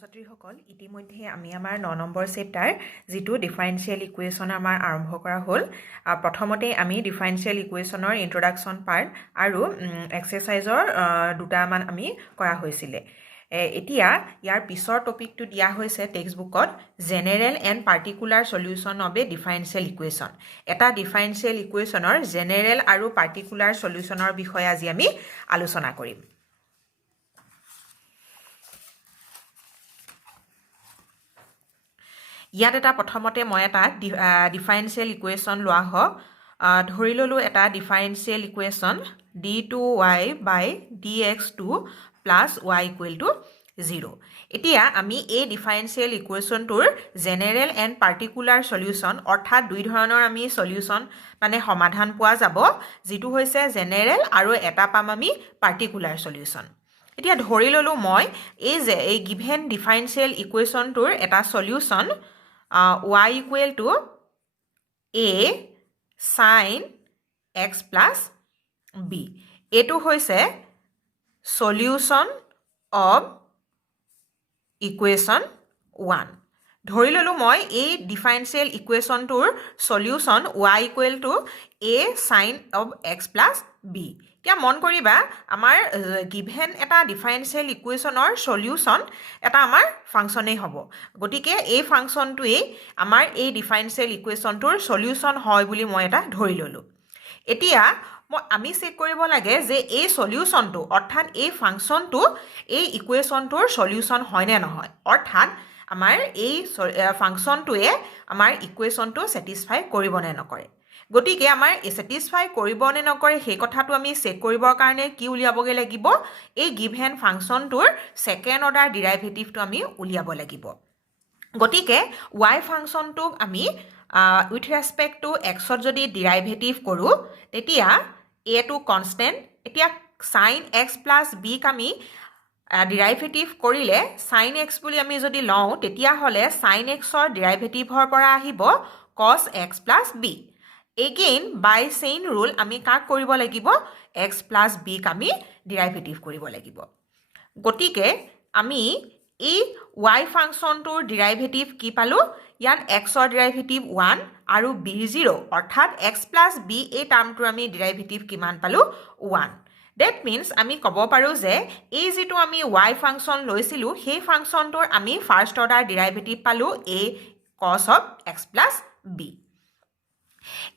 ছাত্ৰীসকল ইতিমধ্যে আমি আমাৰ 9 নম্বৰ চেপ্টাৰ যেটো ডিফাৰেনশিয়েল ইকুৱেশ্যন আমাৰ আৰম্ভ কৰা হ'ল প্ৰথমতে আমি ডিফাৰেনশিয়েল ইকুৱেশ্যনৰ ইন্ট্ৰোডাকচন পাৰ্ট আৰু এক্সাৰসাইজৰ দুটামান আমি কৰা হৈছিল এতিয়া ইয়াৰ পিছৰ টপিকটো দিয়া হৈছে টেক্সট বুকত general and particular solution of A differential equation এটা ডিফাৰেনশিয়েল ইকুৱেশ্যনৰ জেনাৰেল আৰু পাৰ্টিকুলাৰ সলিউশনৰ বিষয়ে আজি আমি আলোচনা কৰিম ইয়াত এটা প্ৰথমতে মই এটা ডিফাৰেনশিয়েল ইকুৱেশ্যন লোৱা হওক ধৰি ললো এটা differential equation d2y by dx2 plus y equal to 0 এতিয়া আমি এই ডিফাৰেনশিয়েল ইকুৱেশ্যনটোৰ জেনাৰেল এণ্ড পাৰ্টিকুলাৰ সলিউশন অৰ্থাৎ দুই ধৰণৰ আমি সলিউশন মানে সমাধান পোৱা যাব যেটো হৈছে জেনাৰেল আৰু এটা পাম আমি পাৰ্টিকুলাৰ সলিউশন এতিয়া ধৰি ললো মই এই গিভেন ডিফাৰেনশিয়েল ইকুৱেশ্যনটোৰ এটা solution y equal to a sin x plus b এটো হৈছে সলিউশন অফ ইকুৱেশ্যন 1 ধৰি ললো মই এই ডিফাৰেনশিয়েল ইকুৱেশ্যনটোৰ solution y equal to a sin of x plus b এতিয়া মন কৰিবা আমাৰ গিভেন এটা ডিফাৰেনশিয়েল ইকুৱেশ্যনৰ সলিউশন এটা আমাৰ ফাংচনেই হ'ব গতিকে এই ফাংচনটোৱে আমাৰ এই ডিফাৰেনশিয়েল ইকুৱেশ্যনটোৰ সলিউশন হয় বুলি মই এটা ধৰি ললো এতিয়া আমি চেক কৰিব লাগে যে এই সলিউশনটো অৰ্থাৎ এই ফাংচনটো এই ইকুৱেশ্যনটোৰ সলিউশন হয় নে নহয় অৰ্থাৎ আমাৰ এই ফাংচনটোৱে আমাৰ ইকুৱেশ্যনটো স্যাটিসফাই কৰিব নে নকৰে গতিকে আমাৰ স্যাটিসফাই কৰিব নে নকৰে সেই কথাটো আমি চেক কৰিবৰ কাৰণে কি উলিয়াবগে লাগিব এই গিভেন ফাংচনটোৰ সেকেন্ড অৰ্ডাৰ ডেৰিভেটিভটো আমি উলিয়াব লাগিব গতিকে y ফাংচনটোক আমি উইথ ৰেসপেক্ট টু x ত যদি ডেৰিভেটিভ কৰো তেতিয়া a টো কনস্ট্যান্ট এতিয়া sin x + b ক আমি ডেৰিভেটিভ কৰিলে sin x বুলি আমি যদি লওঁ তেতিয়া হলে sin x ৰ ডেৰিভেটিভৰ পৰা আহিব cos x + b again by chain rule আমি কাক কৰিব লাগিব x plus b ক আমি ডেৰিভেটিভ কৰিব লাগিব গতিকে আমি এই y ফাংচনটোৰ ডেৰিভেটিভ কি পালো ইয়াত x ৰ ডেৰিভেটিভ 1 আৰু b 0 অৰ্থাৎ x plus b এই টাৰ্মটো আমি ডেৰিভেটিভ কিমান পালো 1 that means আমি ক'ব পাৰো যে এই যেটো আমি y ফাংচন লৈছিলো সেই ফাংচনটোৰ আমি ফাৰ্স্ট অৰ্ডাৰ ডেৰিভেটিভ পালো a cos of x plus b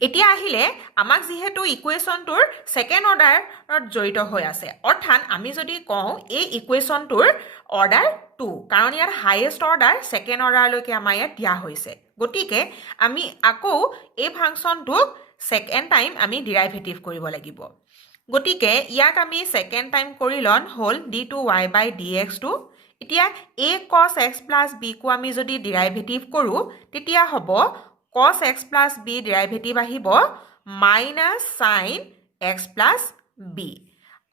এতিয়া আহিলে আমাক যেহেতু ইকুৱেশ্যনটোৰ সেকেন্ড অৰ্ডাৰত জড়িত হৈ আছে অৰ্থাৎ আমি যদি কওঁ এই ইকুৱেশ্যনটোৰ অৰ্ডাৰ 2 কাৰণ ইয়াৰ হাইয়েষ্ট অৰ্ডাৰ সেকেন্ড অৰ্ডাৰলৈকে আমাৰ ইয়াত দিয়া হৈছে গতিকে আমি আকৌ এই ফাংচনটোক সেকেন্ড টাইম আমি ডেৰিভেটিভ কৰিব লাগিব গতিকে ইয়াক আমি সেকেন্ড টাইম কৰি লন হল d2y by dx2 এতিয়া a cos x plus b কো আমি যদি ডেৰিভেটিভ কৰো তেতিয়া হ'ব cos x plus b derivative আহিব minus sin x plus b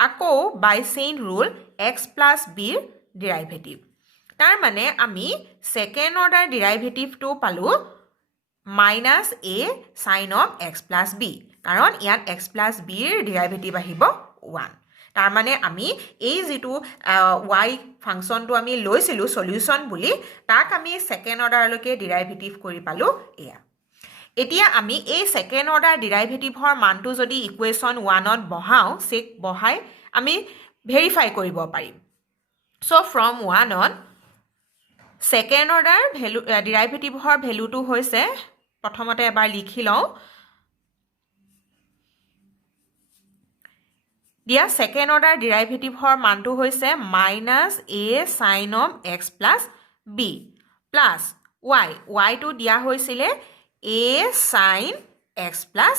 আকৌ by chain rule x plus b derivative তাৰ মানে আমি সেকেন্ড অৰ্ডাৰ ডেৰিভেটিভটো পালো minus a sin of x plus b কাৰণ ইয়াত x plus b ৰ ডেৰিভেটিভ আহিব 1 তাৰ মানে আমি এই যেটো y ফাংচনটো আমি লৈছিলো সলিউশন বুলি তাক আমি সেকেন্ড অৰ্ডাৰলৈকে ডেৰিভেটিভ কৰি পালো এয়া এতিয়া আমি এই সেকেন্ড অৰ্ডাৰ ডেৰিভেটিভৰ মানটো যদি ইকুৱেশ্যন 1ত বহাও চেক বহাই আমি ভেৰিফাই কৰিব পাৰিম সো ফ্ৰম 1ত সেকেন্ড অৰ্ডাৰ ভ্যালু ডেৰিভেটিভৰ ভ্যালুটো হৈছে প্ৰথমতে এবাৰ লিখি লওঁ দিয়া সেকেন্ড অৰ্ডাৰ ডেৰিভেটিভৰ মানটো হৈছে -a sin of x plus b plus y টো দিয়া হৈছিলে a sin x plus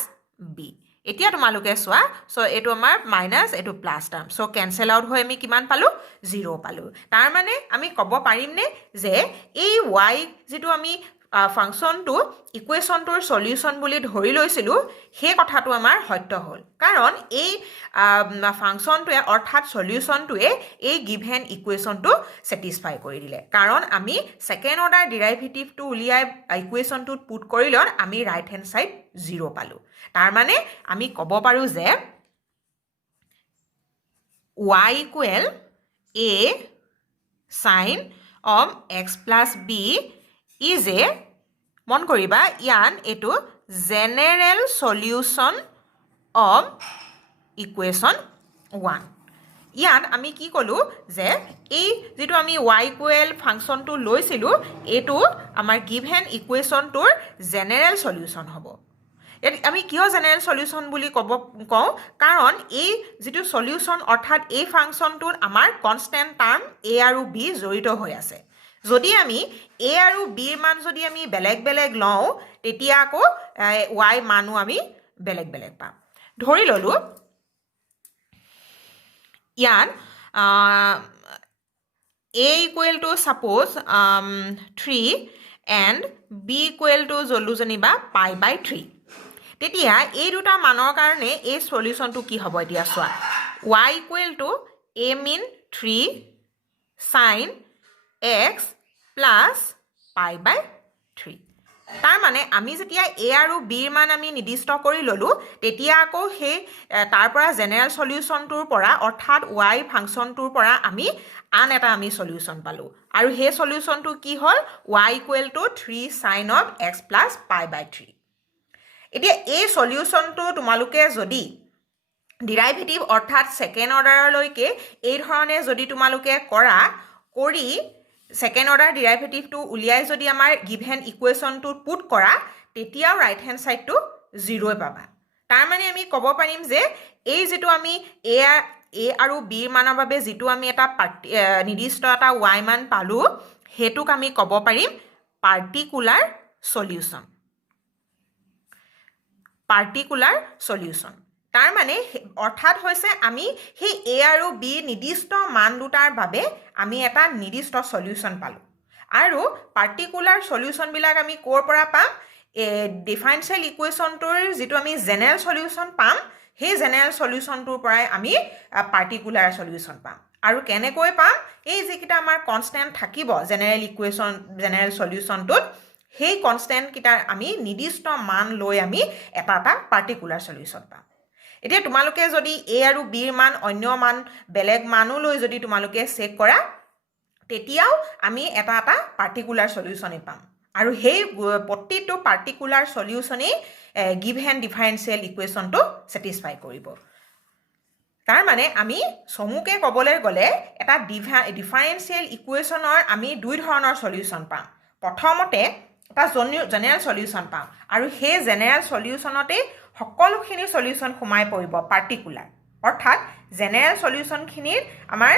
b এতিয়া তোমালোকে চোৱা সো এটো আমাৰ মাইনাস এটো plus term so cancel out হৈ আমি কিমান পালো 0 পালো তাৰ মানে আমি ক'ব পাৰিম নে যে এই y যেটো আমি ফাংচনটো ইকুৱেশ্যনটোৰ সলিউশন বুলি ধৰি লৈছিলো সেই কথাটো আমাৰ সত্য হ'ল কাৰণ এই ফাংচনটোৱে অৰ্থাৎ সলিউশনটোৱে এই গিভেন ইকুৱেশ্যনটো স্যাটিসফাই কৰি দিলে কাৰণ আমি সেকেন্ড অৰ্ডাৰ ডেৰিভেটিভটো উলিয়াই ইকুৱেশ্যনটোত পুট কৰিলত আমি ৰাইট হ্যান্ড সাইড 0 পালো তাৰ মানে আমি ক'ব পাৰো যে y equal a sin of x plus b is a মন কৰিবা ইয়ান এইটো জেনেৰেল সলিউশন of equation 1 ইয়াত আমি কি কলো যে এই যেটো আমি y ইকুৱেল ফাংচনটো লৈছিলো এটো আমাৰ গিভেন ইকুৱেচনটোৰ জেনেৰেল সলিউশন হ'ব আমি কিয় জেনেৰেল সলিউশন বুলি কওঁ কাৰণ এই যেটো সলিউশন অৰ্থাৎ এই ফাংচনটোত আমাৰ কনস্ট্যান্ট টাৰ্ম a আৰু b জড়িত হৈ আছে যদি আমি a আৰু b ৰ মান যদি আমি বেলেগ বেলেগ লওঁ তেতিয়া আকৌ y মানো আমি বেলেগ বেলেগ পাম ধৰি ললো ইয়ান a equal to suppose 3 and b equal to জলু জনিবা pi by 3 তেতিয়া এই দুটা মানৰ কাৰণে এই সলিউশনটো কি হ'ব এতিয়া চোৱা y equal to a mean 3 sin x plus pi by 3 তাৰ মানে আমি যেতিয়া a আৰু b ৰ মান আমি নিৰ্দিষ্ট কৰি ললো তেতিয়া আকৌ সেই তাৰ পৰা জেনেৰেল সলিউশনটোৰ পৰা অৰ্থাৎ y ফাংচনটোৰ পৰা আমি আন এটা আমি সলিউশন পালো আৰু সেই সলিউশনটো কি হ'ল y equal to 3 sin of x plus pi by 3 এতিয়া এই সলিউশনটো তোমালোকে যদি ডেৰিভেটিভ অৰ্থাৎ সেকেন্ড অৰ্ডাৰলৈকে এই ধৰণে যদি তোমালোকে কৰি সেকেন্ড অৰ্ডাৰ ডেৰিভেটিভটো উলিয়াই যদি আমাৰ গিভেন ইকুৱেচনটো পুট কৰা তেতিয়াও ৰাইট হ্যান্ড সাইডটো 0 পাবা তাৰ মানে আমি ক'ব পাৰিম যে এই যেটো আমি a আৰু b ৰ মানৰ বাবে যেটো আমি এটা নিৰ্দিষ্ট এটা y মান পালো হেতুক আমি ক'ব পাৰিম পাৰ্টিকুলাৰ সলিউশন তাৰ মানে অৰ্থাৎ হৈছে আমি সেই a আৰু b নিৰ্দিষ্ট মান দুটাৰ বাবে আমি এটা নিৰ্দিষ্ট সলিউশন পালো আৰু পাৰ্টিকুলাৰ সলিউশন বিলাক আমি কোৰ পৰা পাম ডিফাৰেনশিয়েল ইকুৱেচনটোৰ যেটো আমি জেনেৰেল সলিউশন পাম সেই জেনেৰেল সলিউশনটোৰ পৰাই আমি পাৰ্টিকুলাৰ সলিউশন পাম আৰু কেনেকৈ পাম এই যেকিটা আমাৰ কনস্ট্যান্ট থাকিব জেনেৰেল সলিউশনটোত সেই কনস্ট্যান্ট কিটা আমি নিৰ্দিষ্ট মান লৈ আমি এটা পাৰ্টিকুলাৰ সলিউশন পাম এতিয়া তোমালোকে যদি a আৰু b ৰ মান অন্য মান বেলেগ মানো লৈ যদি তোমালোকে চেক কৰা তেতিয়াও আমি এটা পাৰ্টিকুলাৰ সলিউশনে পাম আৰু সেই প্ৰতিটো পাৰ্টিকুলাৰ সলিউশনে গিভেন ডিফাৰেনশিয়েল ইকুৱেচনটো স্যাটিসফাই কৰিব তাৰ মানে আমি সমুকে ক'বলৈ গলে এটা ডিফাৰেনশিয়েল ইকুৱেচনৰ আমি দুই ধৰণৰ সলিউশন পাম প্ৰথমতে এটা জেনেৰেল সলিউশন পাম আৰু সেই জেনেৰেল সলিউশনতে সকলোখিনি সলিউশন সোমাই পৰিব পাৰ্টিকুলাৰ অৰ্থাৎ জেনেৰেল সলিউশনখিনিৰ আমাৰ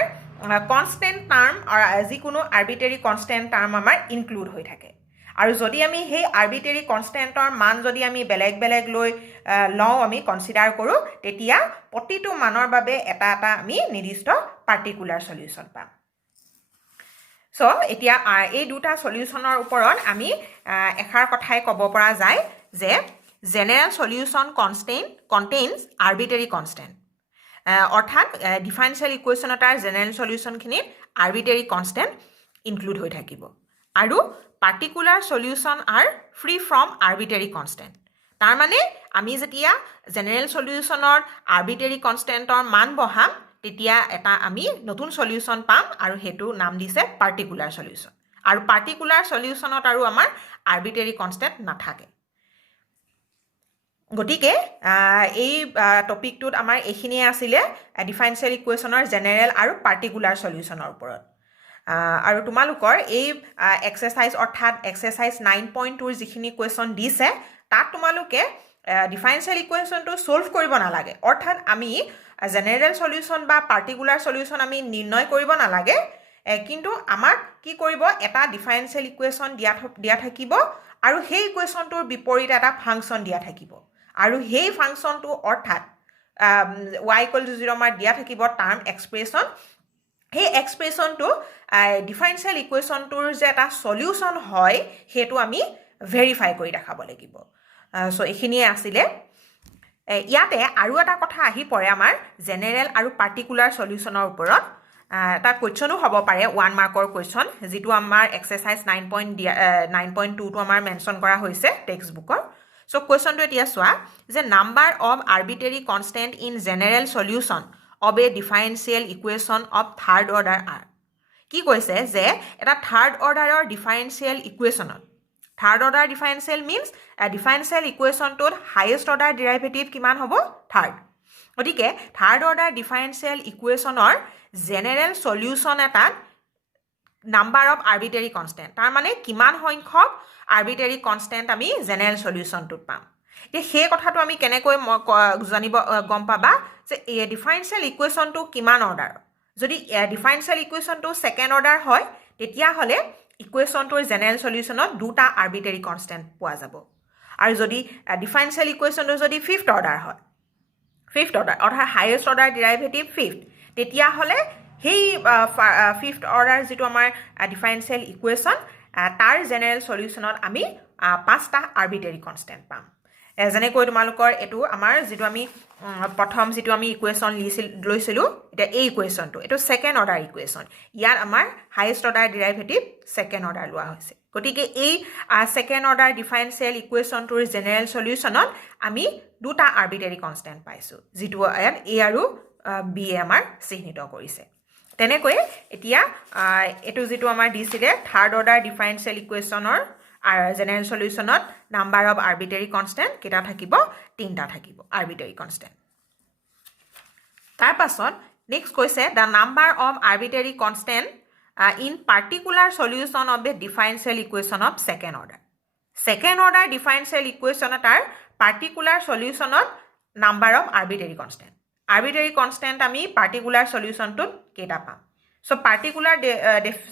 কনস্ট্যান্ট টাৰ্ম আৰু যিকোনো আৰবিট্ৰেৰী কনস্ট্যান্ট টাৰ্ম আমাৰ ইনক্লুড হৈ থাকে আৰু যদি আমি সেই আৰবিট্ৰেৰী কনস্ট্যান্টৰ মান যদি আমি বেলেগ বেলেগ লৈ লওঁ আমি কনসিডাৰ কৰো তেতিয়া প্ৰতিটো মানৰ বাবে এটা আমি নিৰ্দিষ্ট পাৰ্টিকুলাৰ সলিউশন পাম সো এতিয়া এই দুটা সলিউশনৰ ওপৰত আমি এখাৰ কথাই ক'ব পৰা যায় যে general solution contains arbitrary constant অৰ্থাৎ ডিফাৰেনশিয়েল ইকুৱেচনটাৰ জেনেৰেল সলিউশনখিনিত আৰবিট্ৰেৰী কনস্ট্যান্ট ইনক্লুড হৈ থাকিব আৰু particular solution are free from arbitrary constant তাৰ মানে আমি যেতিয়া জেনেৰেল সলিউশনৰ আৰবিট্ৰেৰী কনস্ট্যান্টৰ মান বহাম তেতিয়া এটা আমি নতুন সলিউশন পাম আৰু হেতু নাম দিছে পাৰ্টিকুলাৰ সলিউশন আৰু পাৰ্টিকুলাৰ সলিউশনত আৰু আমাৰ আৰবিট্ৰেৰী কনস্ট্যান্ট নাথাকে গতিকে এই টপিকটোত আমাৰ এখিনিয়ে আছিল ডিফাৰেনশিয়েল ইকুৱেচনৰ জেনেৰেল আৰু পাৰ্টিকুলাৰ সলিউশনৰ ওপৰত আৰু তোমালোকৰ এই এক্সাৰসাইজ অৰ্থাৎ এক্সাৰসাইজ 9.2 ৰ যিখিনি কোৱেশ্যন দিছে তাত তোমালোকে ডিফাৰেনশিয়েল ইকুৱেচনটো সলভ কৰিব নালাগে অৰ্থাৎ আমি জেনেৰেল সলিউশন বা পাৰ্টিকুলাৰ সলিউশন আমি নিৰ্ণয় কৰিব নালাগে কিন্তু আমাক কি কৰিব এটা ডিফাৰেনশিয়েল ইকুৱেচন দিয়া থাকিব আৰু সেই ইকুৱেচনটোৰ বিপৰীত এটা ফাংচন দিয়া থাকিব আৰু সেই ফাংচনটো অৰ্থাৎ y = 0 মাৰ দিয়া থাকিব টাৰ্ম এক্সপ্ৰেছন সেই এক্সপ্ৰেছনটো ডিফাৰেনশিয়েল ইকুৱেচনটোৰ যে এটা সলিউশন হয় হেতু আমি ভেৰিফাই কৰি দেখাব লাগিব সো এখিনিয়ে আছিল ইয়াতে আৰু এটা কথা আহি পৰে আমাৰ জেনেৰেল আৰু পাৰ্টিকুলাৰ সলিউশনৰ ওপৰত এটা কোৱেশ্যনো হ'ব পাৰে 1 মাৰ্কৰ কোৱেশ্যন যেটো আমাৰ এক্সাৰসাইজ 9.2 টো আমাৰ মেনশন কৰা হৈছে টেক্সট বুকৰ সো কোৱেশ্যনটো এতিয়া চোৱা যে number of arbitrary constant in general solution of a differential equation of third order are কি কৈছে যে এটা থাৰ্ড অৰ্ডাৰৰ ডিফাৰেনচিয়েল ইকুৱেশ্যনত third order differential means differential ইকুৱেশ্যনটোত হায়েষ্ট অৰ্ডাৰ ডিৰাইভেটিভ কিমান হ'ব থাৰ্ড গতিকে থাৰ্ড অৰ্ডাৰ ডিফাৰেনচিয়েল ইকুৱেশ্যনৰ জেনেৰেল সলিউশ্যন এটাত নাম্বাৰ অফ আৰ্বিট্ৰেৰী কনষ্টেণ্ট তাৰ মানে কিমান সংখ্যক আৰ্বিট্ৰেৰী কনষ্টেণ্ট আমি জেনেৰেল সলিউশ্যনটোত পাম এতিয়া সেই কথাটো আমি কেনেকৈ জানিব গম পাবা যে এই ডিফাৰেনচিয়েল ইকুৱেশ্যনটো কিমান অৰ্ডাৰ যদি ডিফাৰেনচিয়েল ইকুৱেশ্যনটো ছেকেণ্ড অৰ্ডাৰ হয় তেতিয়াহ'লে ইকুৱেশ্যনটোৰ জেনেৰেল সলিউশ্যনত দুটা আৰ্বিট্ৰেৰী কনষ্টেণ্ট পোৱা যাব আৰু যদি ডিফাৰেনচিয়েল ইকুৱেশ্যনটো যদি ফিফ্থ অৰ্ডাৰ হয় ফিফ্থ অৰ্ডাৰ অৰ্থাৎ হায়েষ্ট অৰ্ডাৰ ডিৰাইভেটিভ ফিফ্থ তেতিয়াহ'লে সেই ফিফ্থ অৰ্ডাৰ যিটো আমাৰ ডিফাৰেনচিয়েল ইকুৱেশ্যন তাৰ জেনেৰেল সলিউশ্যনত আমি পাঁচটা আৰ্বিট্ৰেৰী কনষ্টেণ্ট পাম যেনেকৈ তোমালোকৰ এইটো আমাৰ যিটো আমি প্ৰথম যিটো আমি ইকুৱেশ্যন লৈছিলোঁ এতিয়া এই ইকুৱেশ্যনটো এইটো ছেকেণ্ড অৰ্ডাৰ ইকুৱেশ্যন ইয়াত আমাৰ highest order derivative second order লোৱা হৈছে গতিকে এই ছেকেণ্ড অৰ্ডাৰ ডিফাৰেনচিয়েল ইকুৱেশ্যনটোৰ জেনেৰেল সলিউশ্যনত আমি দুটা আৰ্বিট্ৰেৰী কনষ্টেণ্ট পাইছোঁ যিটো ইয়াত এ আৰু বি এ আমাৰ চিহ্নিত কৰিছে তেনেকৈ এতিয়া এইটো যিটো আমাৰ দিছিলে থাৰ্ড অৰ্ডাৰ ডিফাৰেনচিয়েল ইকুৱেশ্যনৰ জেনেৰেল সলিউশ্যনত নাম্বাৰ অফ আৰ্বিট্ৰেৰী কনষ্টেণ্ট কেইটা থাকিব তিনিটা থাকিব আৰ্বিট্ৰেৰী কনষ্টেণ্ট তাৰ পাছত নেক্সট কৈছে the number of arbitrary constant in particular solution of the differential equation of second order differential equation এটাৰ পাৰ্টিকুলাৰ সলিউশ্যনত নাম্বাৰ অফ আৰ্বিট্ৰেৰী কনষ্টেণ্ট আমি পাৰ্টিকুলাৰ সলিউশ্যনটোত কেইটা পাম চ' পাৰ্টিকুলাৰ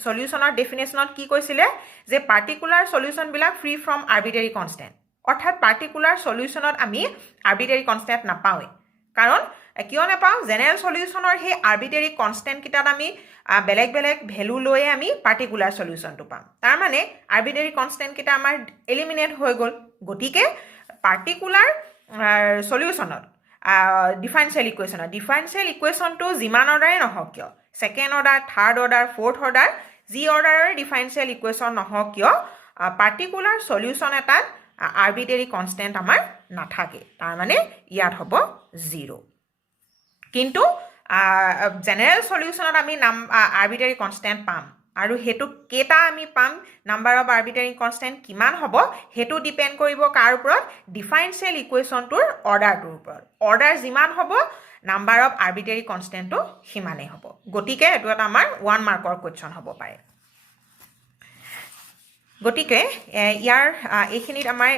সলিউশ্যনৰ ডেফিনেশ্যনত কি কৈছিলে যে পাৰ্টিকুলাৰ সলিউশ্যনবিলাক ফ্ৰী ফ্ৰম আৰ্বিট্ৰেৰী কনষ্টেণ্ট অৰ্থাৎ পাৰ্টিকুলাৰ সলিউশ্যনত আমি আৰ্বিট্ৰেৰী কনষ্টেণ্ট নাপাওঁৱেই কাৰণ কিয় নাপাওঁ জেনেৰেল সলিউশ্যনৰ সেই আৰ্বিট্ৰেৰী কনষ্টেণ্টকেইটাত আমি বেলেগ বেলেগ ভেলু লৈয়ে আমি পাৰ্টিকুলাৰ সলিউশ্যনটো পাম তাৰমানে আৰ্বিট্ৰেৰী কনষ্টেণ্টকেইটা আমাৰ এলিমিনেট হৈ গ'ল গতিকে পাৰ্টিকুলাৰ সলিউশ্যনত ডিফাৰেনচিয়েল ইকুৱেশ্যনটো যিমান অৰ্ডাৰে নহওক কিয় second order third order fourth order যি অৰ্ডাৰৰে ডিফাৰেনচিয়েল ইকুৱেশ্যন নহওক কিয় পাৰ্টিকুলাৰ সলিউশ্যন এটাত আৰ্বিট্ৰেৰী কনষ্টেণ্ট আমাৰ নাথাকে তাৰমানে ইয়াত হ'ব 0 কিন্তু জেনেৰেল সলিউশ্যনত আমি আৰ্বিট্ৰেৰী কনষ্টেণ্ট পাম আৰু সেইটো কেইটা আমি পাম নাম্বাৰ অফ আৰ্বিট্ৰেৰী কনষ্টেণ্ট কিমান হ'ব সেইটো ডিপেণ্ড কৰিব কাৰ ওপৰত ডিফাৰেনচিয়েল ইকুৱেশ্যনটোৰ অৰ্ডাৰটোৰ ওপৰত অৰ্ডাৰ যিমান হ'ব নাম্বাৰ অফ আৰ্বিট্ৰেৰী কনষ্টেণ্টটো সিমানেই হ'ব গতিকে এইটো এটা আমাৰ 1 মাৰ্কৰ কুৱেশ্যন হ'ব পাৰে গতিকে ইয়াৰ এইখিনিত আমাৰ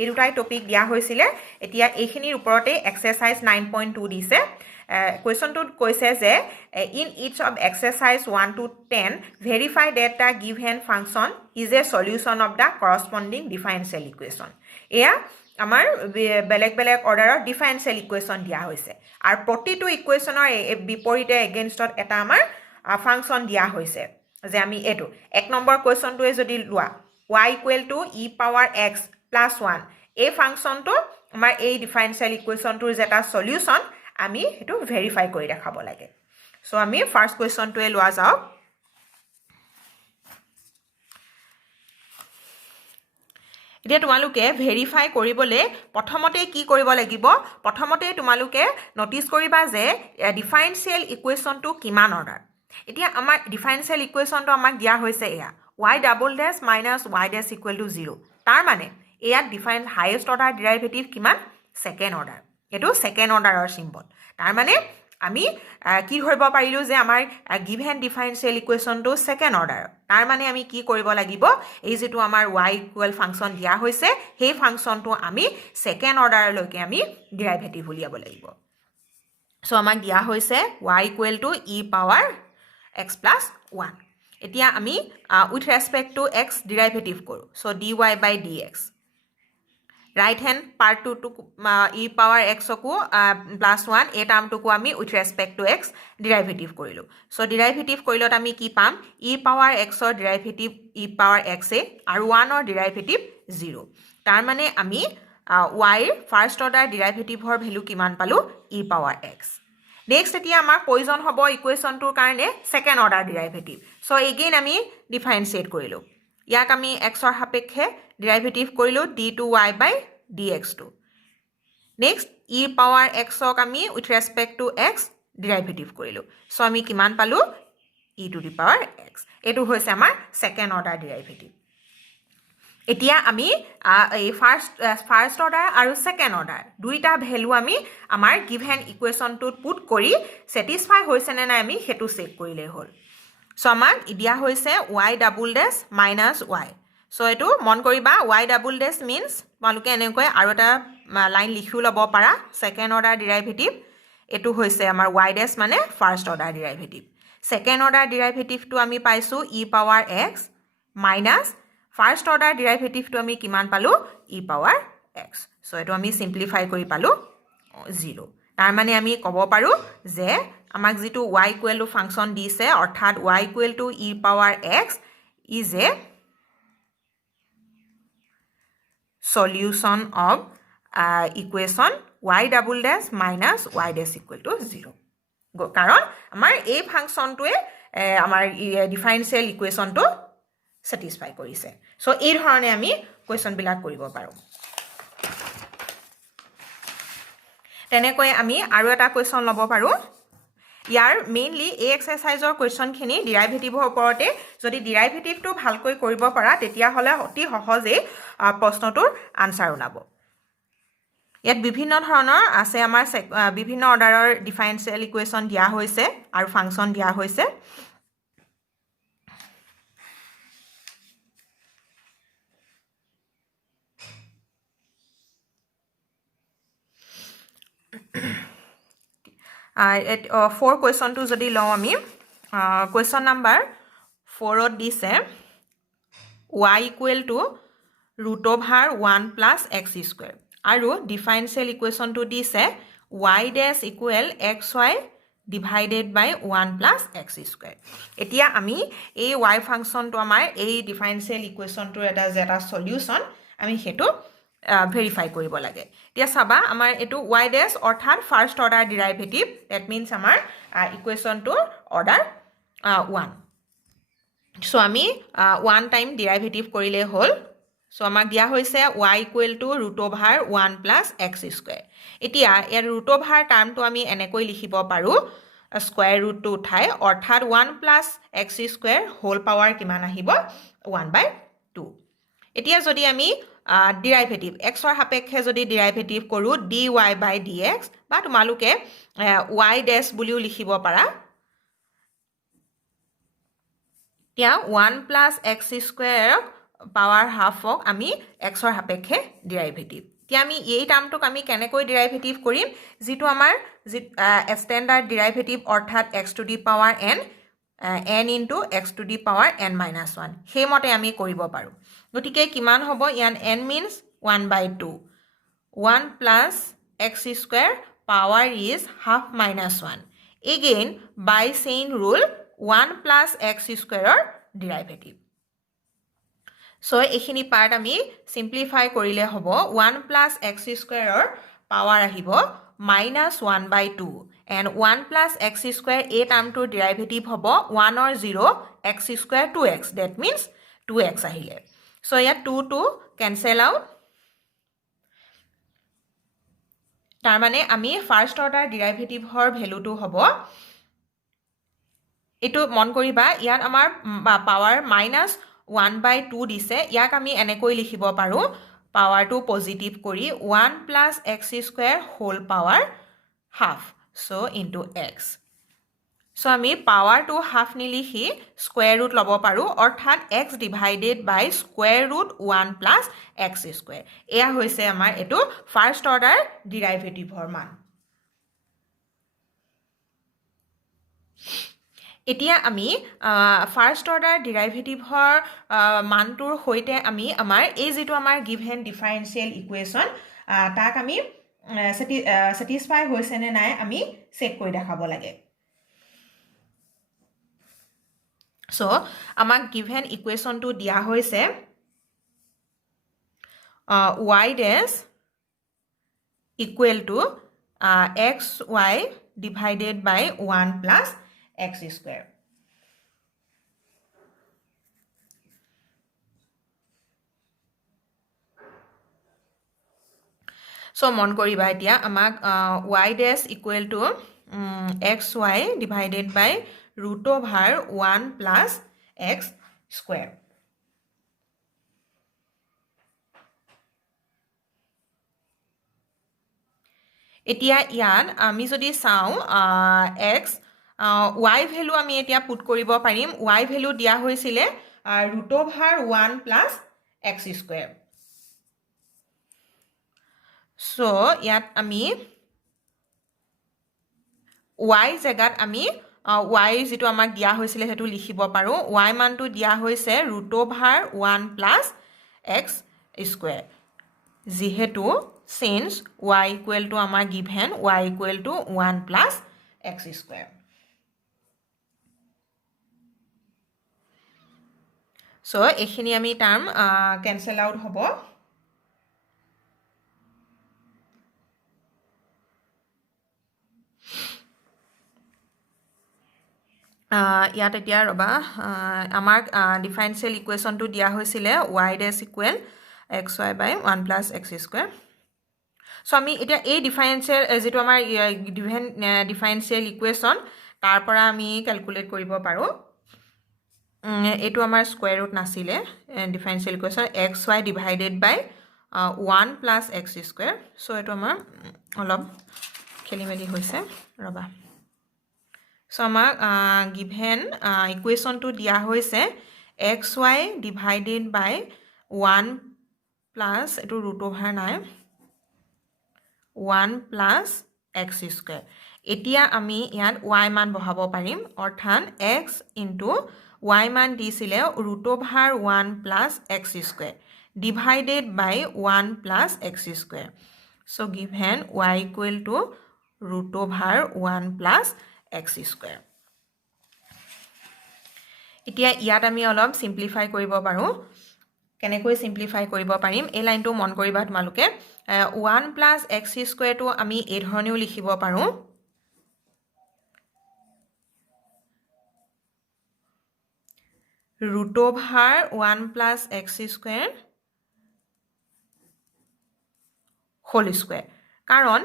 এই দুটাই টপিক দিয়া হৈছিলে এতিয়া এইখিনিৰ ওপৰতে এক্সাৰচাইজ 9.2 দিছে কুৱেশ্যনটোত কৈছে যে in each of exercise 1 to 10 verify that the given function is a solution of the corresponding differential equation এয়া আমাৰ বেলেগ বেলেগ অৰ্ডাৰৰ ডিফাৰেনচিয়েল ইকুৱেশ্যন দিয়া হৈছে আৰু প্ৰতিটো ইকুৱেশ্যনৰ বিপৰীতে এগেইনষ্টত এটা আমাৰ ফাংচন দিয়া হৈছে যে আমি এইটো 1 নম্বৰ কুৱেশ্যনটোৱে যদি লোৱা y = e power x + 1 এই ফাংচনটো আমাৰ এই ডিফাৰেনচিয়েল ইকুৱেশ্যনটোৰ যে এটা সলিউশ্যন আমি সেইটো ভেৰিফাই কৰি দেখাব লাগে চ' আমি ফাৰ্ষ্ট কুৱেশ্যনটোৱে লোৱা যাওক এতিয়া তোমালোকে ভেৰিফাই কৰিবলৈ প্ৰথমতে কি কৰিব লাগিব প্ৰথমতে তোমালোকে নটিচ কৰিবা যে ডিফাৰেনচিয়েল ইকুৱেশ্যনটো কিমান অৰ্ডাৰ এতিয়া আমাৰ ডিফাৰেনচিয়েল ইকুৱেশ্যনটো আমাক দিয়া হৈছে এয়া y _ - y' = 0 তাৰ মানে ইয়াত হায়েষ্ট অৰ্ডাৰ ডিৰাইভেটিভ কিমান ছেকেণ্ড অৰ্ডাৰ এইটো ছেকেণ্ড অৰ্ডাৰৰ চিম্বল তাৰ মানে আমি কি ধৰিব পাৰিলোঁ যে আমাৰ গিভেন ডিফাৰেনচিয়েল ইকুৱেশ্যনটো ছেকেণ্ড অৰ্ডাৰ তাৰ মানে আমি কি কৰিব লাগিব এই যিটো আমাৰ y = ফাংচন দিয়া হৈছে সেই ফাংচনটো আমি ছেকেণ্ড অৰ্ডাৰলৈকে আমি ডিৰাইভেটিভ উলিয়াব লাগিব চ' আমাক দিয়া হৈছে y = e power x + 1 এতিয়া আমি with respect to x derivative কৰোঁ চ' dy/dx ৰাইট হেণ্ড পাৰ্টটোক e power x-কো +1 এই টাৰ্মটোকো আমি with respect to x derivative কৰিলোঁ চ' ডিৰাইভেটিভ কৰিলত আমি কি পাম e power x-ৰ ডিৰাইভেটিভ e power x আৰু 1ৰ ডিৰাইভেটিভ 0 তাৰ মানে আমি y ফাৰ্ষ্ট অৰ্ডাৰ ডিৰাইভেটিভৰ ভেলু কিমান পালোঁ e power x নেক্সট এতিয়া আমাৰ প্ৰয়োজন হ'ব ইকুৱেশ্যনটোৰ কাৰণে ছেকেণ্ড অৰ্ডাৰ ডিৰাইভেটিভ চ' এগেইন আমি ডিফাৰেনচিয়েট কৰিলোঁ ইয়াক আমি xৰ সাপেক্ষে ডিৰাইভেটিভ কৰিলোঁ d2y/dx নেক্সট e power x-ক আমি with respect to x derivative কৰিলোঁ চ' আমি কিমান পালোঁ e to the power x এটো হৈছে আমাৰ সেকেন্ড অৰ্ডাৰ ডেৰিভেটিভ এতিয়া আমি এই ফাৰ্স্ট অৰ্ডাৰ আৰু সেকেন্ড অৰ্ডাৰ দুইটা ভ্যালু আমি আমাৰ গিভেন ইকুৱেশনটোত পুট কৰি স্যাটিসফাই হৈছে নে নাই আমি হেতু চেক কৰিলে হ'ল সো আমাক দিয়া হৈছে y ডাবল ডেশ মাইনাস y সো এটো মন কৰিবা y ডাবল ডেশ মিন্স তোমালোকে এনেকৈ আৰু এটা লাইন লিখিও ল'ব পাৰা সেকেন্ড অৰ্ডাৰ ডেৰিভেটিভ এটো হৈছে আমাৰ y ডেশ মানে first order derivative second order ডেৰিভেটিভটো আমি পাইছো e power x minus first order ডেৰিভেটিভটো আমি কিমান পালো e পাৱাৰ x সো এটো আমি সিম্পলিফাই কৰি পালো 0 তাৰ মানে আমি ক'ব পাৰো যে আমাক যেটো y ইকুৱেল টু ফাংচন দিছে অৰ্থাৎ y equal to e power x is a solution of equation y double dash minus y dash equal to 0 কাৰণ আমাৰ এই ফাংচনটোৱে আমাৰ ডিফাৰেনশিয়েল ইকুৱেশনটো স্যাটিসফাই কৰিছে সো এই ধৰণে আমি কোৱেশ্চন বিলাক কৰিব পাৰো তেনেকৈ আমি আৰু এটা কোৱেশ্চন ল'ব পাৰো ইয়াৰ মেইনলি এই এক্সাৰসাইজৰ কোৱেশ্চনখিনি ডেৰিভেটিভৰ ওপৰতে যদি ডেৰিভেটিভটো ভালকৈ কৰিব পাৰা তেতিয়া হলে অতি সহজে প্ৰশ্নটোৰ আনসাৰ ওলাব ইয়াত বিভিন্ন ধৰণৰ আছে আমাৰ বিভিন্ন অৰ্ডাৰৰ ডিফাৰেনশিয়েল ইকুৱেশন দিয়া হৈছে আৰু ফাংচন দিয়া হৈছে ফ'ৰ কুৱেশ্যনটো যদি লওঁ আমি কুৱেশ্যন নাম্বাৰ 4ত দিছে y equal to root over 1 plus x square আৰু ডিফাৰেনশিয়েল ইকুৱেশ্যনটো দিছে y ডেছ ইকুৱেল xy ডিভাইডেড বাই 1 প্লাছ x স্কুৱেৰ এতিয়া আমি এই y ফাংচনটো আমাৰ এই ডিফাৰেনশিয়েল ইকুৱেশ্যনটোৰ এটা সলিউশন আমি হেতু ভেৰিফাই কৰিব লাগে এতিয়া চাবা আমাৰ এটো y ডেশ অৰ্থাৎ first order derivative that means আমাৰ ইকুৱেশনটোৰ অৰ্ডাৰ 1 সো আমি 1 টাইম ডেৰিভেটিভ কৰিলে হ'ল সো আমাক দিয়া হৈছে y equal to root over 1 plus x square এতিয়া ইয়াৰ ৰুট অভাৰ টাৰ্মটো আমি এনেকৈ লিখিব পাৰো স্কয়াৰ ৰুটটো উঠাই অৰ্থাৎ 1 plus x square whole power কিমান আহিব 1/2 এতিয়া যদি আমি ডেৰিভেটিভ x ৰ সাপেক্ষে যদি ডেৰিভেটিভ কৰো dy by dx বা তোমালোকে y ডেশ বুলিও লিখিব পাৰা এতিয়া 1 প্লাছ x স্কুৱেৰ পাৱাৰ হাফক আমি x ৰ সাপেক্ষে ডেৰিভেটিভ এতিয়া আমি এই টাৰ্মটোক আমি কেনেকৈ ডেৰিভেটিভ কৰিম যেটো আমাৰ স্ট্যান্ডাৰ্ড ডেৰিভেটিভ অৰ্থাৎ x to the power n into x to the power n minus 1 সেই মতে আমি কৰিব পাৰো গতিকে কিমান হ'ব ইয়ান n means 1/2 1 plus x square power is half minus 1 again by chain rule 1 plus x square derivative so এইখিনি পাৰ্ট আমি সিম্পলিফাই কৰিলে হ'ব 1 plus x square power আহিব minus 1/2 and 1 plus x square a term to derivative hobo 1 or 0 x square 2x that means 2x ahile so ya 2 cancel out tar mane ami first order derivative hor value to hobo etu mon koriba yan amar power minus 1/2 dise yak ami enekoi likhibo paru power to positive kori 1 plus x square whole power half so into x so ami power to half nilikhi square root lobo paru orthat x divided by square root 1 plus x square eya hoise amar etu first order derivative hor man এতিয়া আমি first order derivative Har মানটোৰ হৈতে আমি আমাৰ এই যেটো আমাৰ given differential ইকুৱেশন তাক আমি স্যাটিসফাই হৈছে নে নাই আমি চেক কৰি দেখাব লাগে সো আমাক গিভেন ইকুৱেশনটো দিয়া হৈছে y dash equal to xy divided by 1 plus x square so mon koriba etia amak y dash equal to xy divided by root over 1 plus x square. এতিয়া ইয়াত আমি যদি চাওঁ x y ভ্যালু আমি এতিয়া put কৰিব পাৰিম y value দিয়া হৈছিলে root over 1 plus x square. So ইয়াত আমি y জেগাত আমি y যেটো আমাক দিয়া হৈছিলে হেতু লিখিব পাৰো y মানটো দিয়া হৈছে root over 1 plus x square. যিহেতু since y equal to আমাৰ given y equal to 1 plus x square. So এইখিনি আমি টার্ম ক্যান্সেল আউট হ'ব. ইয়াত এতিয়া ৰবা আমাৰ ডিফাৰেনশিয়েল ইকুৱেশ্যনটো দিয়া হৈছিলে y dash equal xy by 1 plus x square. So আমি এতিয়া এই ডিফাৰেনশিয়েল যেটো আমাৰ গিভেন ডিফাৰেনশিয়েল ইকুৱেশ্যন তাৰ পৰা আমি ক্যালকুলেট কৰিব পাৰো. এটো আমাৰ স্কয়াৰ ৰুট নাছিলে differential equation xy divided by 1 plus x square. So এটো আমাৰ অলপ খেলিমেলি হৈছে ৰবা. So আমাৰ given equation to দিয়া হৈছে xy divided by 1 plus এটো root over নাই 1 plus x square. এতিয়া আমি ইয়াত y মান বহাব পাৰিম অৰ্থাৎ x into y মান দিছিলে root over 1 plus x square divided by 1 plus x square. So given y equal to root over 1 plus x square. এতিয়া ইয়াত আমি অলপ সিম্পলিফাই কৰিব পাৰো কেনেকৈ সিম্পলিফাই কৰিব পাৰিম এই লাইনটো মন কৰিবা তোমালোকে 1 plus x square টো আমি এই ধৰণেও লিখিব পাৰো root over 1 plus x square whole square. কাৰণ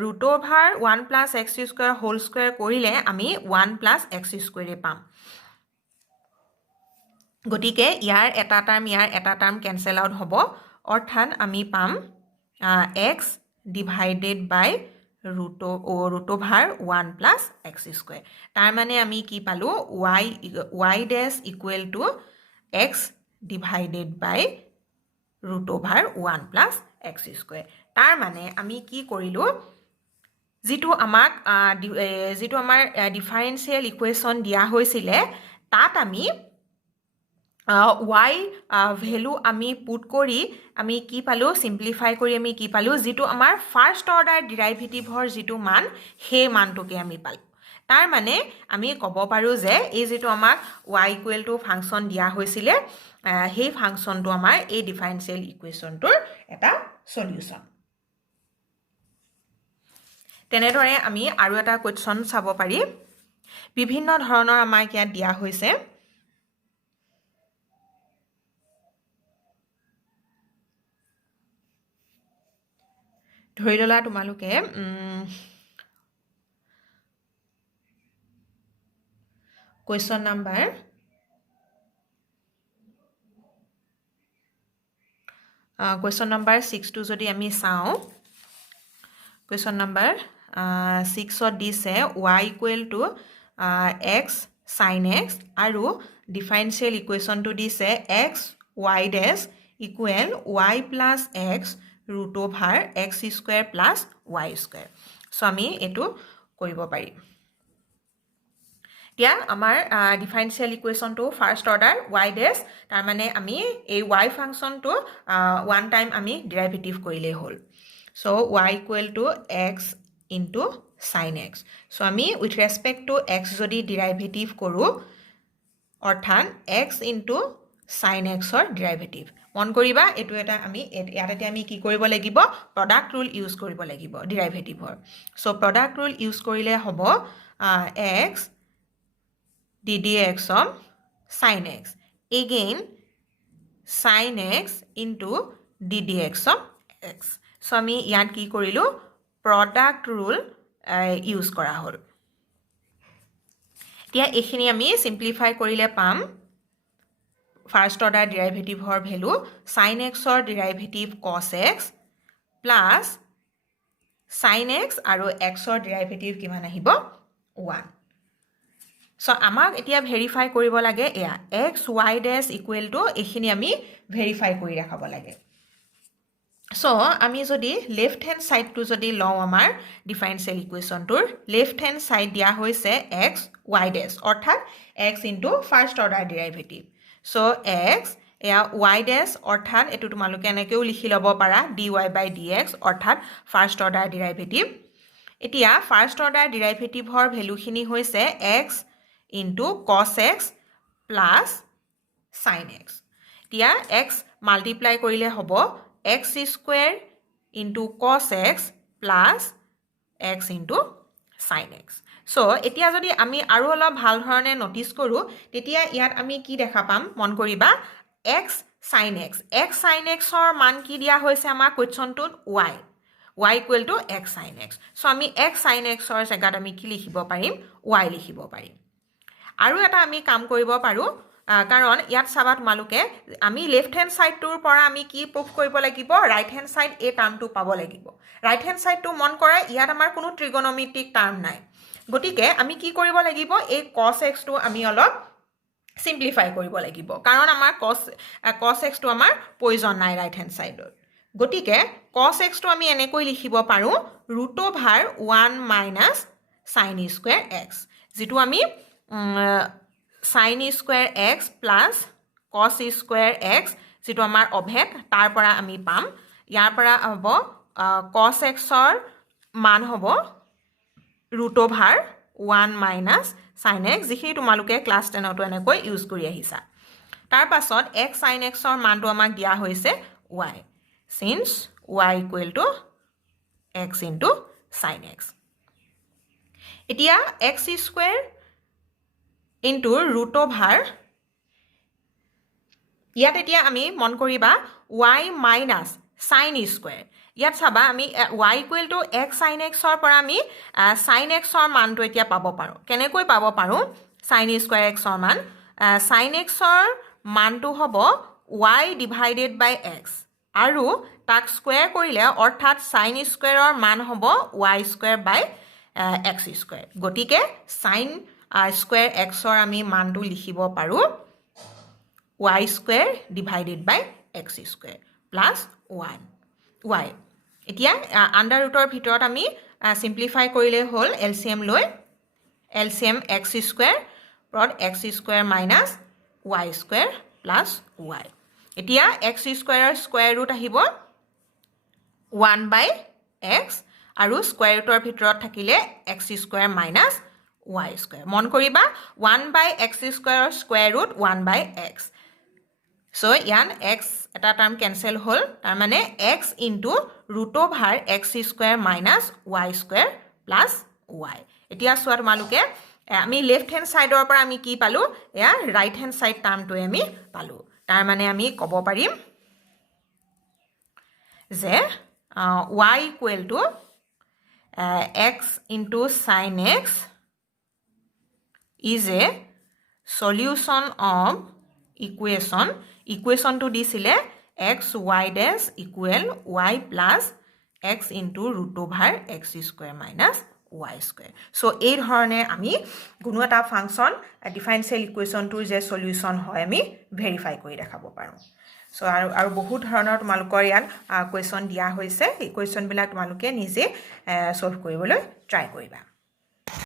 root over 1 plus x square whole square কৰিলে আমি 1 plus x square পাম গটিকে ইয়াৰ এটা টাৰ্ম ক্যান্সেল আউট হ'ব অৰ্থাৎ আমি পাম x divided by root over 1 plus x square. তাৰ মানে আমি কি পালো y dash equal to x divided by root over 1 plus x square. তাৰ মানে আমি কি কৰিলো যেটো আমাক ডিফাৰেনশিয়েল ইকুৱেশ্যন দিয়া হৈছিলে তাত আমি y ভ্যালু আমি পুট কৰি আমি কি পালো সিম্পলিফাই কৰি আমি কি পালো যেটো আমাৰ ফাৰ্স্ট অৰ্ডাৰ ডেৰিভেটিভৰ যেটো মান হে মানটোকে আমি পালো তাৰ মানে আমি ক'ব পাৰো যে এই যেটো আমাক y equal to ফাংচন দিয়া হৈছিলে হে ফাংচনটো আমাৰ এই ডিফাৰেনশিয়েল ইকুৱেশ্যনটোৰ এটা সলিউশন তেনেদৰে আমি আৰু এটা কোৱেশ্চন চাব পাৰি বিভিন্ন ধৰণৰ আমাক ইয়াত দিয়া হৈছে ধৰি ললা তোমালোকে question number question number 6 to যদি আমি চাও question number 6 ত দিছে y equal to x sin x আৰু ডিফাৰেনশিয়েল ইকুৱেশ্যনটো দিছে x y dash equal y plus x root over x square plus y square. So আমি এটো কৰিব পাৰিম এতিয়া আমাৰ ডিফাৰেনশিয়েল ইকুৱেশ্যনটো ফাৰ্স্ট অৰ্ডাৰ y dash তাৰ মানে আমি এই y ফাংচনটো ওৱান টাইম আমি ডেৰিভেটিভ কৰিলে হ'ল so y equal to x into sin x. So আমি with respect to x যদি ডেৰিভেটিভ কৰো অৰ্থাৎ x into sin x ৰ ডেৰিভেটিভ মন কৰিবা এটো এটা আমি ইয়াতে আমি কি কৰিব লাগিব প্ৰডাক্ট ৰুল ইউজ কৰিব লাগিব ডেৰিভেটিভৰ so প্ৰডাক্ট ৰুল ইউজ কৰিলে হ'ব x ddx of sin x again sin x into ddx of x. So আমি ইয়াত কি কৰিলো প্ৰডাক্ট ৰুল ইউজ কৰা হ'ল এতিয়া এইখিনি আমি সিম্পলিফাই কৰিলে পাম ফাৰ্ষ্ট অৰ্ডাৰ ডেৰিভেটিভৰ ভ্যালু sin x ৰ derivative cos x plus sin x আৰু x ৰ ডেৰিভেটিভ কিমান আহিব 1 সো আমাক এতিয়া ভেৰিফাই কৰিব লাগে এয়া x y ডেশ ইকুৱেল টু এইখিনি আমি ভেৰিফাই কৰি ৰাখাব লাগে সো আমি যদি লেফট হ্যান্ড সাইডটো যদি লও আমাৰ ডিফাৰেনশিয়েল ইকুৱেশনটোৰ লেফট হ্যান্ড সাইড দিয়া হৈছে x y ডেশ অৰ্থাৎ x into first order derivative so x এয়া y ডেশ অৰ্থাৎ এটো তোমালোকে এনেকেও লিখি লব পাৰা dy by dx অৰ্থাৎ ফাৰ্ষ্ট অৰ্ডাৰ ডেৰিভেটিভ এতিয়া ফাৰ্ষ্ট অৰ্ডাৰ ডেৰিভেটিভৰ ভ্যালুখিনি হৈছে x into cos x plus sin x এতিয়া x মাল্টিপ্লাই কৰিলে হ'ব x square into cos x plus x into sin x so এতিয়া যদি আমি আৰু অলপ ভাল ধৰণে নটিস কৰো তেতিয়া ইয়াত আমি কি দেখা পাম মন কৰিবা x sin x ৰ মান কি দিয়া হৈছে আমাৰ কোৱেশ্চনটোত y equal to x sin x so আমি x sin x ৰ জাগাত আমি কি লিখিব পাৰিম y লিখিব পাৰিম আৰু এটা আমি কাম কৰিব পাৰো কাৰণ ইয়াত চাবা তোমালোকে আমি লেফট হ্যান্ড সাইডটোৰ পৰা আমি কি প্ৰুফ কৰিব লাগিব ৰাইট হ্যান্ড সাইড এই টাৰ্মটো পাব লাগিব ৰাইট হ্যান্ড সাইডটো মন কৰা ইয়াত আমাৰ কোনো ট্ৰিগোনোমেট্ৰিক টাৰ্ম নাই গতিকে আমি কি কৰিব লাগিব এই cos x টো আমি অলপ সিম্পলিফাই কৰিব লাগিব কাৰণ আমাৰ cos x টো আমাৰ প্ৰয়োজন নাই ৰাইট হ্যান্ড সাইডত গতিকে cos x টো আমি এনেকৈ লিখিব পাৰো √1 - sin square x যেটো আমি sin square x plus cos square x যেটো আমাৰ অভেদ তাৰ পৰা আমি পাম ইয়াৰ পৰা হ'ব cos x ৰ মান হ'ব √1 - sin x যিখিনি তোমালোকে ক্লাস 10 টো এনেকৈ ইউজ কৰি আহিছা তাৰ পাছত x sin x ৰ মানটো আমাক দিয়া হৈছে y since y equal to x into sin x এতিয়া x square into √, ইয়াত এতিয়া আমি মন কৰিবা y minus sin square ইয়াত চাবা আমি y equal to x sin x ৰ পৰা আমি sin x ৰ মানটো এতিয়া পাব পাৰো কেনেকৈ পাব পাৰো sin square x ৰ মান sin x ৰ মানটো হ'ব y divided by x আৰু তাক স্কয়াৰ কৰিলে অৰ্থাৎ sin square ৰ মান হ'ব y square by x square গতিকে sin square x ৰ আমি মানটো লিখিব পাৰো y square divided by x square plus 1 y এতিয়া আন্ডাৰ ৰুটৰ ভিতৰত আমি সিম্পলিফাই কৰিলে হল এলসিএম লৈ LCM x square plot x square minus y square plus y এতিয়া x square ৰ স্কয়াৰ ৰুট আহিব 1 by x আৰু স্কয়াৰ ৰুটৰ ভিতৰত থাকিলে x square minus y square মন কৰিবা 1 by x square ৰ square root 1 by x so ইয়ান x এটা টাৰ্ম ক্যান্সেল হল তাৰ মানে x into √x square minus y square plus y এতিয়া সোৱা তোমালোকে আমি লেফট হ্যান্ড সাইডৰ পৰা আমি কি পালো এয়া ৰাইট হ্যান্ড সাইড টাৰ্মটো আমি পালো তাৰ মানে আমি ক'ব পাৰিম যে y equal to x into sin x is a solution of equation to দিছিলে x y dash equal y plus x into √x square minus y square so এই ধৰণে আমি কোনো এটা ফাংচন ডিফাৰেনশিয়েল ইকুৱেশনটোৰ যে সলিউশন হয় আমি ভেৰিফাই কৰি দেখাব পাৰো so আৰু বহুত ধৰণৰ তোমালোকৰ ইয়াত কোৱেশ্চন দিয়া হৈছে এই কোৱেশ্চন বিলাক তোমালোকে নিজে সলভ কৰিবলৈ ট্ৰাই কৰিবা